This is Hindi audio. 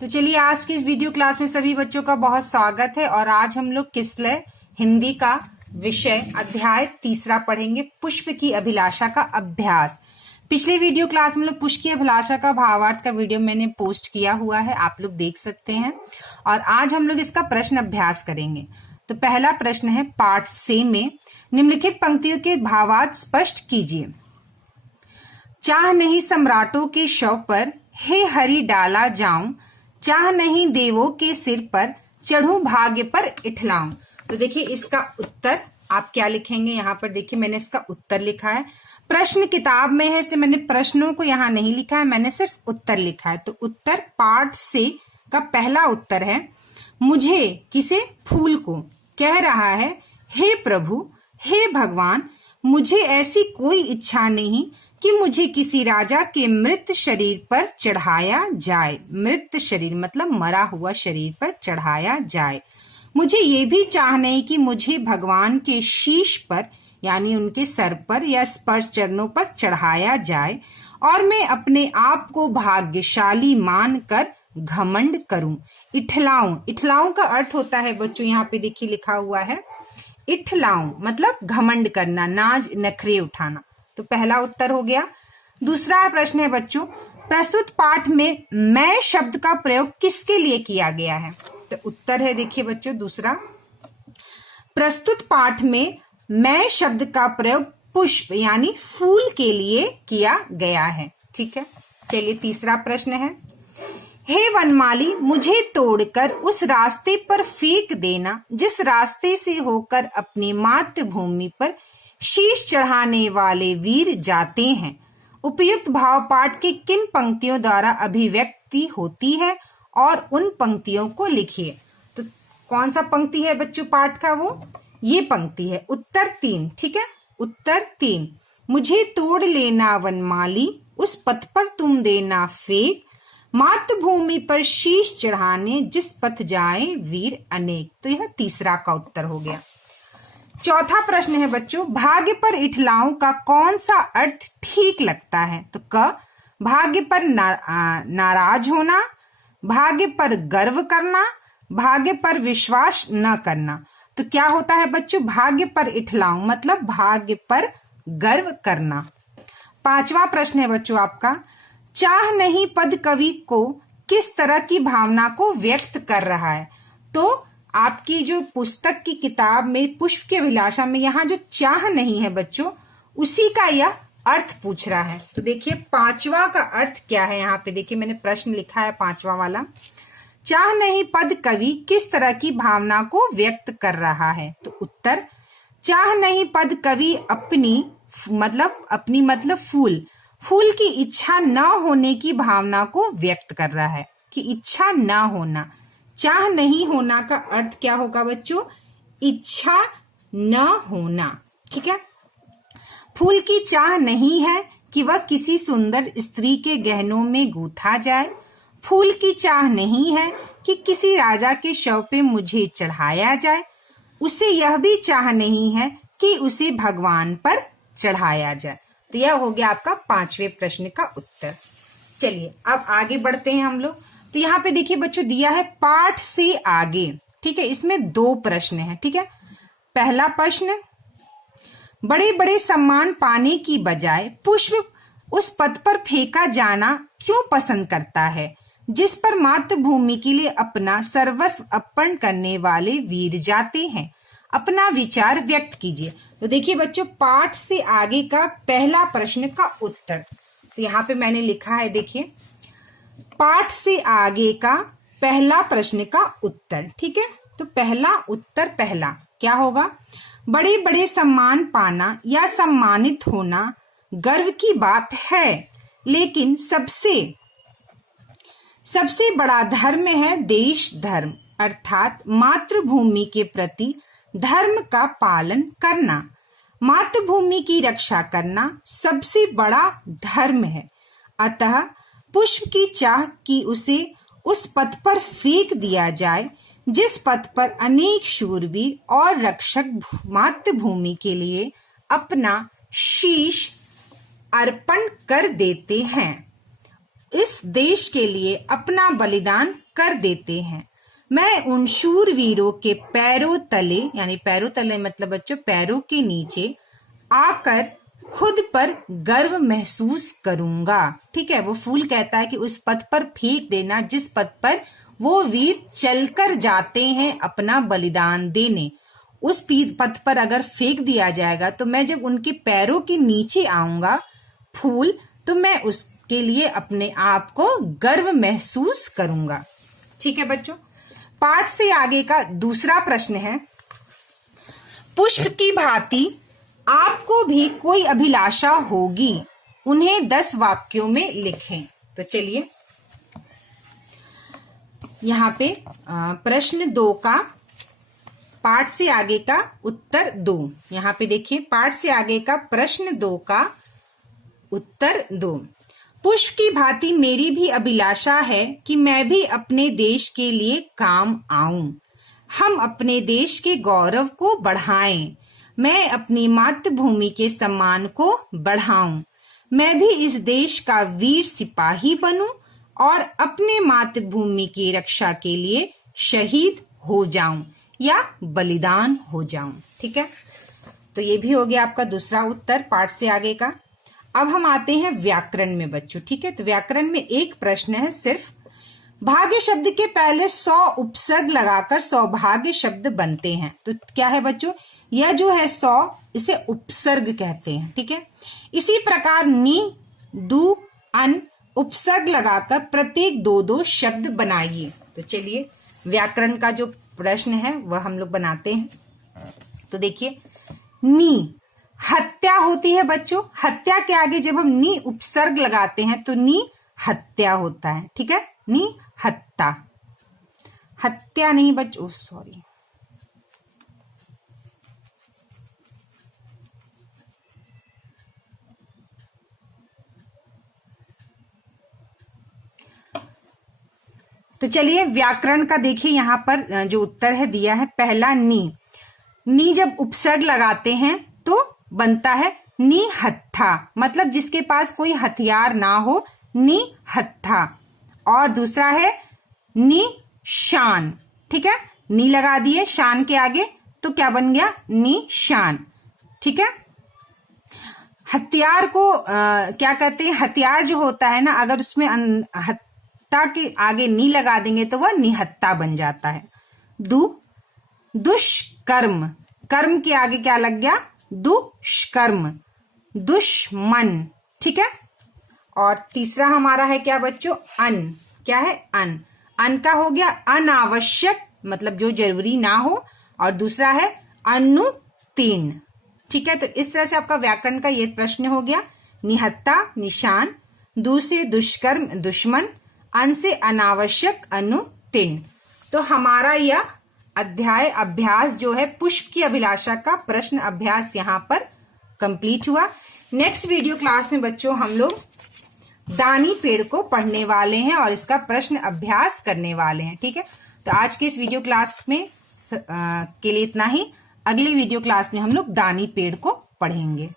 तो चलिए आज की इस वीडियो क्लास में सभी बच्चों का बहुत स्वागत है। और आज हम लोग किसलय हिंदी का विषय अध्याय 3 पढ़ेंगे, पुष्प की अभिलाषा का अभ्यास। पिछले वीडियो क्लास में लोग पुष्प की अभिलाषा का भावार्थ का वीडियो मैंने पोस्ट किया हुआ है, आप लोग देख सकते हैं। और आज हम लोग इसका प्रश्न अभ्यास करेंगे। तो पहला प्रश्न है, पाठ से में निम्नलिखित पंक्तियों के भावार्थ स्पष्ट कीजिए। चाह नहीं सम्राटों के शव पर, हे हरि डाला जाऊं, चाह नहीं देवों के सिर पर, चढ़ूं भाग्य पर इठलाऊं। तो देखिए इसका उत्तर आप क्या लिखेंगे। यहाँ पर देखिए मैंने इसका उत्तर लिखा है। प्रश्न किताब में है इसलिए मैंने प्रश्नों को यहाँ नहीं लिखा है, मैंने सिर्फ उत्तर लिखा है। तो उत्तर पाठ से का पहला उत्तर है, मुझे किसे फूल को कह रहा है, हे प्रभु हे भगवान, मुझे ऐसी कोई इच्छा नहीं कि मुझे किसी राजा के मृत शरीर पर चढ़ाया जाए। मृत शरीर मतलब मरा हुआ शरीर पर चढ़ाया जाए। मुझे ये भी चाह नहीं कि मुझे भगवान के शीश पर यानी उनके सर पर या स्पर्श चरणों पर चढ़ाया जाए और मैं अपने आप को भाग्यशाली मानकर घमंड करूं। इठलाऊं, इठलाऊं का अर्थ होता है बच्चों, यहाँ पे देखिए लिखा हुआ है, इठलाऊं मतलब घमंड करना, नाज नखरे उठाना। तो पहला उत्तर हो गया। दूसरा प्रश्न है बच्चों, प्रस्तुत पाठ में मैं शब्द का प्रयोग किसके लिए किया गया है। तो उत्तर है देखिए बच्चों दूसरा, प्रस्तुत पाठ में मैं शब्द का प्रयोग पुष्प यानी फूल के लिए किया गया है। ठीक है, चलिए तीसरा प्रश्न है, हे वनमाली मुझे तोड़कर उस रास्ते पर फेंक देना जिस रास्ते से होकर अपनी मातृभूमि पर शीश चढ़ाने वाले वीर जाते हैं। उपयुक्त भाव पाठ के किन पंक्तियों द्वारा अभिव्यक्ति होती है और उन पंक्तियों को लिखिए। तो कौन सा पंक्ति है बच्चों पाठ का, वो ये पंक्ति है उत्तर 3। ठीक है, उत्तर 3, मुझे तोड़ लेना वनमाली उस पथ पर तुम देना फेंक, मातृभूमि पर शीश चढ़ाने जिस पथ जाए वीर अनेक। तो यह तीसरा का उत्तर हो गया। चौथा प्रश्न है बच्चों, भाग्य पर इठलाऊं का कौन सा अर्थ ठीक लगता है। तो क, भाग्य पर नाराज होना, भाग्य पर गर्व करना, भाग्य पर विश्वास न करना। तो क्या होता है बच्चों, भाग्य पर इठलाऊं मतलब भाग्य पर गर्व करना। पांचवा प्रश्न है बच्चों आपका, चाह नहीं पद कवि को किस तरह की भावना को व्यक्त कर रहा है। तो आपकी जो पुस्तक की किताब में पुष्प की अभिलाषा में यहाँ जो चाह नहीं है बच्चों, उसी का यह अर्थ पूछ रहा है। तो देखिए पांचवा का अर्थ क्या है, यहाँ पे देखिए मैंने प्रश्न लिखा है पांचवा वाला, चाह नहीं पद कवि किस तरह की भावना को व्यक्त कर रहा है। तो उत्तर, चाह नहीं पद कवि अपनी मतलब फूल की इच्छा न होने की भावना को व्यक्त कर रहा है। कि इच्छा न होना, चाह नहीं होना का अर्थ क्या होगा बच्चों, इच्छा न होना। ठीक है, फूल की चाह नहीं है कि वह किसी सुंदर स्त्री के गहनों में गूंथा जाए। फूल की चाह नहीं है कि किसी राजा के शव पे मुझे चढ़ाया जाए। उसे यह भी चाह नहीं है कि उसे भगवान पर चढ़ाया जाए। तो यह हो गया आपका पांचवें प्रश्न का उत्तर। चलिए अब आगे बढ़ते हैं हम लोग। तो यहाँ पे देखिए बच्चों दिया है पाठ से आगे। ठीक है, इसमें 2 प्रश्न हैं। ठीक है, पहला प्रश्न, बड़े बड़े सम्मान पाने की बजाय पुष्प उस पद पर फेंका जाना क्यों पसंद करता है जिस पर मातृभूमि के लिए अपना सर्वस्व अर्पण करने वाले वीर जाते हैं। अपना विचार व्यक्त कीजिए। तो देखिए बच्चों पाठ से आगे का पहला प्रश्न का उत्तर, तो यहाँ पे मैंने लिखा है देखिए, पाठ से आगे का पहला प्रश्न का उत्तर। ठीक है, तो पहला उत्तर पहला क्या होगा, बड़े बड़े सम्मान पाना या सम्मानित होना गर्व की बात है, लेकिन सबसे बड़ा धर्म है देश धर्म, अर्थात मातृभूमि के प्रति धर्म का पालन करना। मातृभूमि की रक्षा करना सबसे बड़ा धर्म है। अतः पुष्प की चाह कि उसे उस पथ पर फेंक दिया जाए जिस पथ पर अनेक शूरवीर और रक्षक मातृभूमि के लिए अपना शीश अर्पण कर देते हैं। इस देश के लिए अपना बलिदान कर देते हैं। मैं उन शूरवीरों के पैरों तले, यानी पैरों तले मतलब बच्चों पैरों के नीचे आकर खुद पर गर्व महसूस करूंगा। ठीक है, वो फूल कहता है कि उस पथ पर फेंक देना जिस पथ पर वो वीर चलकर जाते हैं अपना बलिदान देने। उस पथ पर अगर फेंक दिया जाएगा तो मैं जब उनके पैरों के नीचे आऊंगा फूल, तो मैं उसके लिए अपने आप को गर्व महसूस करूंगा। ठीक है बच्चों, पाठ से आगे का दूसरा प्रश्न है, पुष्प की भांति आपको भी कोई अभिलाषा होगी, उन्हें 10 वाक्यों में लिखें। तो चलिए यहाँ पे प्रश्न 2 का पाठ से आगे का उत्तर 2। यहाँ पे देखिए, पाठ से आगे का प्रश्न 2 का उत्तर 2। पुष्प की भांति मेरी भी अभिलाषा है कि मैं भी अपने देश के लिए काम आऊं। हम अपने देश के गौरव को बढ़ाएं। मैं अपनी मातृभूमि के सम्मान को बढ़ाऊं। मैं भी इस देश का वीर सिपाही बनूं और अपने मातृभूमि की रक्षा के लिए शहीद हो जाऊं या बलिदान हो जाऊं। ठीक है, तो ये भी हो गया आपका दूसरा उत्तर पाठ से आगे का। अब हम आते हैं व्याकरण में बच्चों। ठीक है, तो व्याकरण में एक प्रश्न है सिर्फ, भाग्य शब्द के पहले 100 उपसर्ग लगाकर सौभाग्य शब्द बनते हैं। तो क्या है बच्चों, यह जो है 100, इसे उपसर्ग कहते हैं। ठीक है, इसी प्रकार नी, दु, अन उपसर्ग लगाकर प्रत्येक 2-2 शब्द बनाइए। तो चलिए व्याकरण का जो प्रश्न है वह हम लोग बनाते हैं। तो देखिए, नी हत्या होती है बच्चों। हत्या के आगे जब हम नी उपसर्ग लगाते हैं तो नी हत्या होता है। ठीक है, नी हत्ता, हत्या नहीं बच्चों, सॉरी, तो चलिए व्याकरण का देखिए यहाँ पर जो उत्तर है दिया है, पहला नी। नी जब उपसर्ग लगाते हैं तो बनता है निहत्था, मतलब जिसके पास कोई हथियार ना हो, निहत्था। और दूसरा है निशान। ठीक है, नी लगा दिए शान के आगे तो क्या बन गया, निशान। ठीक है, हथियार को क्या कहते हैं, हथियार जो होता है ना, अगर उसमें हत्ता के आगे नी लगा देंगे तो वह निहत्ता बन जाता है। दुष्कर्म, कर्म के आगे क्या लग गया, दुष्कर्म, दुश्मन। ठीक है, और तीसरा हमारा है क्या बच्चों, अन। क्या है, अन। अन का हो गया अनावश्यक, मतलब जो जरूरी ना हो, और दूसरा है अनुतीर्ण। ठीक है, तो इस तरह से आपका व्याकरण का ये प्रश्न हो गया। निहत्ता निशान, दू से दुष्कर्म दुश्मन, अन से अनावश्यक अनुतीर्ण। तो हमारा यह अध्याय अभ्यास जो है पुष्प की अभिलाषा का प्रश्न अभ्यास यहाँ पर कंप्लीट हुआ। नेक्स्ट वीडियो क्लास में बच्चों हम लोग दानी पेड़ को पढ़ने वाले हैं और इसका प्रश्न अभ्यास करने वाले हैं। ठीक है, तो आज के इस वीडियो क्लास में के लिए इतना ही। अगले वीडियो क्लास में हम लोग दानी पेड़ को पढ़ेंगे।